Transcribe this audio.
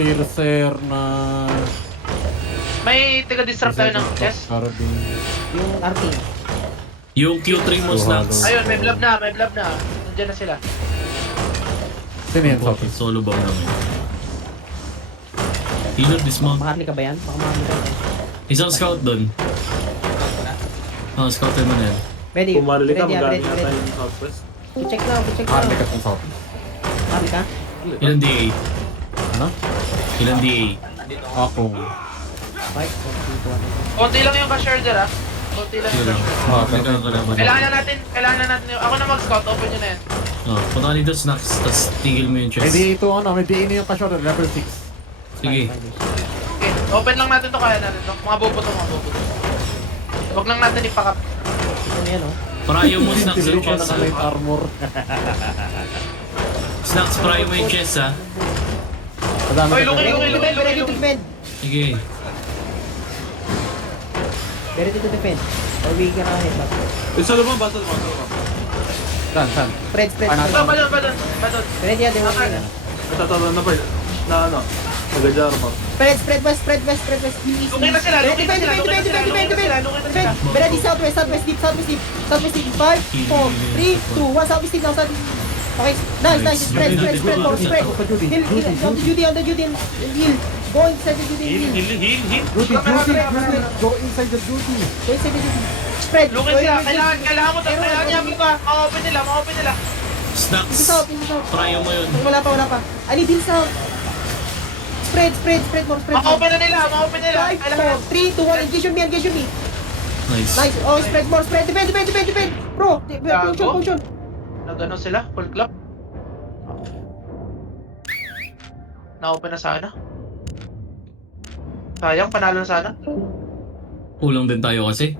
Piercer na... May taga-disrupt tayo ng chest. Yung RT. Yung Q3 mo, Snacks. Ayun, may blob na. Nandiyan na sila. Sino yan, Sophie? Solo bomb naman. Healer dismount. Makarli ka ba yan? Baka makarli ka. Isang scout doon. Scout mo na yan. Ready. Pumarili ka, Ready. magaling na tayo ng Southwest. Check lang. Arne ka ng Sophie. Makarli ka? Ilan DA? Ano? Ilan DA? Ako. Fight. Konti lang yung ka-sharder ah. Konti lang yung ka-sharder. Ah, pero... Kailangan na natin yung... Ako na mag-scout, open nyo na yan. Punta ka dito, Snacks. Tapos tigil mo yung May chest. D8 ano, may D8 na yung ka-short, level 6. Sige. Okay, open lang natin to, kaya natin to. Mga boboto. Huwag lang natin ipakap. Ito na yan oh. Parayo mo, Snacks, yung Tindirin ko chest. na light armor. Snacks, parayo mo yung chest, ha. Madami Oy, ka lukay, dyan. Ready to defend. Sige. Ready to defend. Or we gonna headshot. Isa naman, basta naman. Saan? Spread. Ito, balon. Ready yan, dewa na. Natatawan na pa yun. Na ano? Nagajar mo. Spread west. Lukay na sila, Defend. Ready, southwest deep. Southwest deep. 5, 4, 3, 2, 1, southwest deep now, southwest deep. Okay, nice. Spread more, spread. Heal, on the Judy, heal. Go inside the Judy, heal. Duty. Go inside the duty. Go inside the Judy. Spread. Lukay sila, kailangan mo, kailangan niya mo ka. Ma-open nila. Snacks, Into south. parayo mo yun. Wala pa. I need heal south. Spread more. Ma-open na nila. 5, 4, 3, 2, 1, engage on me. Nice. Nice. Oh, spread more. Defend. Bro, potion. Nag-ano sila? Full club? Na-open na sana. Sayang, panalo na sana. Kulang din tayo kasi.